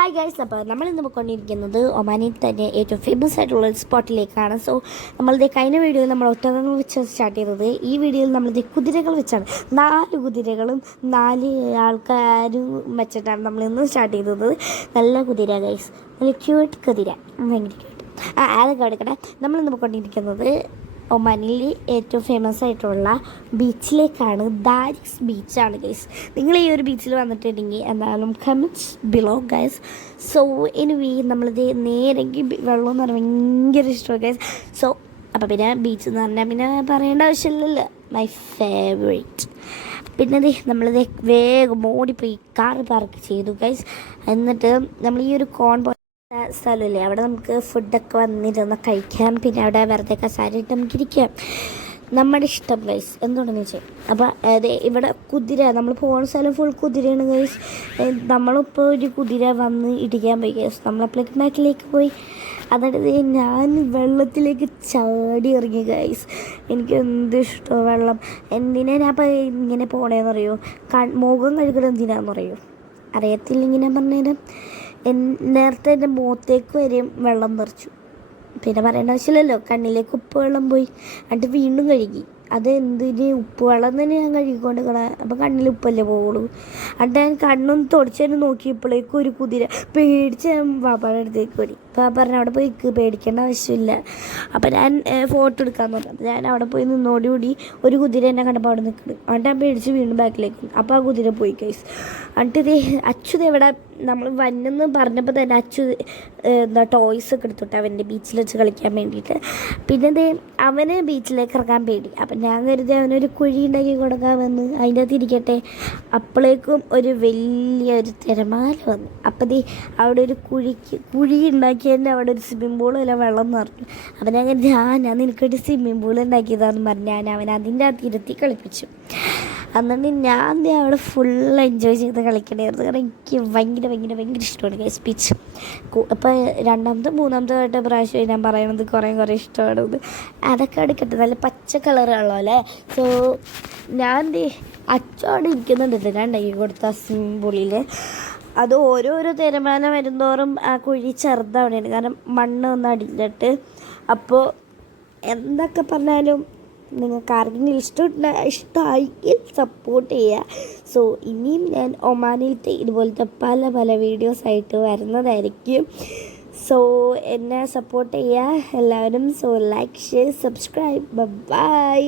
Hi guys, അപ്പോൾ നമ്മളിന്ന് പോയിക്കൊണ്ടിരിക്കുന്നത് ഒമാനിൽ തന്നെ ഏറ്റവും ഫേമസ് ആയിട്ടുള്ള ഒരു സ്പോട്ടിലേക്കാണ്. സോ നമ്മളിത് കഴിഞ്ഞ വീഡിയോയിൽ നമ്മൾ ഒട്ടകങ്ങൾ വെച്ച് സ്റ്റാർട്ട് ചെയ്തത്. ഈ വീഡിയോയിൽ നമ്മളിത് കുതിരകൾ വെച്ചാണ്, 4 കുതിരകളും 4 ആൾക്കാരും വെച്ചിട്ടാണ് നമ്മളിന്ന് സ്റ്റാർട്ട് ചെയ്തത്. നല്ല കുതിര ഗൈസ്, നല്ല ക്യൂട്ട് കുതിര, ഭയങ്കര ക്യൂട്ട്. അതൊക്കെ എടുക്കട്ടെ. നമ്മളിന്ന് പോയിക്കൊണ്ടിരിക്കുന്നത് ഒമാനിൽ ഏറ്റവും ഫേമസ് ആയിട്ടുള്ള ബീച്ചിലേക്കാണ്. ദാരിക്സ് ബീച്ചാണ് ഗൈസ്. നിങ്ങൾ ഈ ഒരു ബീച്ചിൽ വന്നിട്ടുണ്ടെങ്കിൽ എന്തായാലും comments below guys. So anyway നമ്മളിത് നേരെങ്കിൽ വെള്ളം എന്ന് പറഞ്ഞാൽ ഭയങ്കര ഇഷ്ടമാണ് ഗൈസ്. സോ അപ്പോൾ പിന്നെ ബീച്ച് എന്ന് പറഞ്ഞാൽ പിന്നെ പറയേണ്ട ആവശ്യമില്ലല്ലോ, മൈ ഫേവറേറ്റ്. പിന്നെ നമ്മളിത് വേഗം ഓടിപ്പോയി കാറ് പാർക്ക് ചെയ്തു ഗൈസ്. എന്നിട്ട് നമ്മൾ ഈ ഒരു സ്ഥലമില്ലേ, അവിടെ നമുക്ക് ഫുഡൊക്കെ വന്നിരുന്ന് കഴിക്കാം. പിന്നെ അവിടെ വെറുതെ കസാരയിട്ട് നമുക്ക് ഇരിക്കാം, നമ്മുടെ ഇഷ്ടം ഗൈസ്, എന്തുകൊണ്ടെന്ന് വെച്ചാൽ. അപ്പോൾ അതെ, ഇവിടെ കുതിര, നമ്മൾ പോകുന്ന സ്ഥലം ഫുൾ കുതിരയാണ് ഗൈസ്. നമ്മളിപ്പോൾ ഒരു കുതിര വന്ന് ഇടിക്കാൻ പോയി ഗൈസ്. നമ്മളപ്പോഴേക്ക് ബാക്കിലേക്ക് പോയി. അതായത് ഞാൻ വെള്ളത്തിലേക്ക് ചാടി ഇറങ്ങി ഗൈസ്. എനിക്ക് എന്ത് ഇഷ്ടമാണ് വെള്ളം. എന്തിനാ ഞാൻ അപ്പോൾ ഇങ്ങനെ പോകണേന്നറിയോ, മുഖം കഴുകണം എന്തിനാണെന്നറിയോ, അറിയത്തില്ലെങ്കിൽ ഞാൻ പറഞ്ഞുതരാം. നേരത്തെ എൻ്റെ മുഖത്തേക്ക് വരെയും വെള്ളം തെറിച്ചു. പിന്നെ പറയേണ്ട ആവശ്യമില്ലല്ലോ, കണ്ണിലേക്ക് ഉപ്പ് വെള്ളം പോയി. എന്നിട്ട് വീണ്ടും കഴുകി. അത് എന്തിന്, ഉപ്പ് വെള്ളം തന്നെ ഞാൻ കഴുകിക്കൊണ്ട് അപ്പോൾ കണ്ണിൽ ഉപ്പല്ലേ പോവുള്ളൂ. എന്നിട്ട് ഞാൻ കണ്ണൊന്ന് തുടച്ചതിന് നോക്കിയപ്പോഴേക്കും ഒരു കുതിര പേടിച്ച് ഞാൻ പാപ്പാടെ അടുത്തേക്ക് ഓടി. പാപ്പ പറഞ്ഞു അവിടെ പോയി പേടിക്കേണ്ട ആവശ്യമില്ല. അപ്പോൾ ഞാൻ ഫോട്ടോ എടുക്കാമെന്ന് പറഞ്ഞു. അപ്പോൾ ഞാൻ അവിടെ പോയി നിന്നോടുകൂടി ഒരു കുതിര എന്നെ കണ്ടപ്പോൾ അവിടെ നിൽക്കുന്നു. എന്നിട്ട് ഞാൻ പേടിച്ച് വീണ്ടും ബാക്കിലേക്ക്. അപ്പോൾ ആ കുതിര പോയി ഗൈസ്. എന്നിട്ട് അച്ഛത് എവിടെ, നമ്മൾ വന്നെന്ന് പറഞ്ഞപ്പോൾ തന്നെ അച്ചു ടോയ്സ് ഒക്കെ എടുത്തിട്ട് അവൻ്റെ ബീച്ചിൽ വെച്ച് കളിക്കാൻ വേണ്ടിയിട്ട്. പിന്നെ അവന് ബീച്ചിലേക്ക് ഇറങ്ങാൻ പേടി. അപ്പം ഞാൻ കരുതി അവനൊരു കുഴി ഉണ്ടാക്കി കൊടുക്കാമെന്ന്, അതിൻ്റെ അകത്ത് ഇരിക്കട്ടെ. അപ്പോഴേക്കും ഒരു വലിയൊരു തിരമാല വന്നു. അപ്പം അവിടെ ഒരു കുഴി ഉണ്ടാക്കിയതിൻ്റെ അവിടെ ഒരു സ്വിമ്മിംഗ് പൂളല്ല, വെള്ളം നിറഞ്ഞു. അപ്പം ഞാൻ കരുതി ഞാൻ നിനക്കൊരു സ്വിമ്മിംഗ് പൂൾ ഉണ്ടാക്കിയതാണെന്ന് പറഞ്ഞ് ഞാൻ അവൻ അതിൻ്റെ അകത്ത് ഇരുത്തി കളിപ്പിച്ചു. എന്നിട്ട് ഞാൻ അവിടെ ഫുൾ എൻജോയ് ചെയ്ത് കളിക്കണമായിരുന്നു. കാരണം എനിക്ക് ഭയങ്കര ഭയങ്കര ഭയങ്കര ഇഷ്ടമാണ് ഗൈസ് ബീച്ച്. അപ്പോൾ രണ്ടാമത്തെ മൂന്നാമത്തെ പ്രാവശ്യം ഞാൻ പറയുന്നത് കുറേ ഇഷ്ടമാണത്. അതൊക്കെ എടുക്കട്ടെ, നല്ല പച്ച കളറുള്ളൂ അല്ലേ. സോ ഞാൻ അച്ചോടെ ഇരിക്കുന്നുണ്ട്, ഞാൻ ഉണ്ടാക്കി കൊടുത്ത സ്വിമ്മിംഗ് പൂളിൽ. അത് ഓരോരോ തിരമാല വരുന്തോറും ആ കുഴി ചെറുതാവണേണ്, കാരണം മണ്ണ് ഒന്ന് അടിഞ്ഞിട്ട്. അപ്പോൾ എന്തൊക്കെ പറഞ്ഞാലും നിങ്ങൾക്ക് ആർക്കെങ്കിലും ഇഷ്ടമായെങ്കിൽ സപ്പോർട്ട് ചെയ്യുക. സോ ഇനിയും ഞാൻ ഒമാനിലത്തെ ഇതുപോലത്തെ പല വീഡിയോസായിട്ട് വരുന്നതായിരിക്കും. സോ എന്നെ സപ്പോർട്ട് ചെയ്യുക എല്ലാവരും. So like, share, subscribe. By.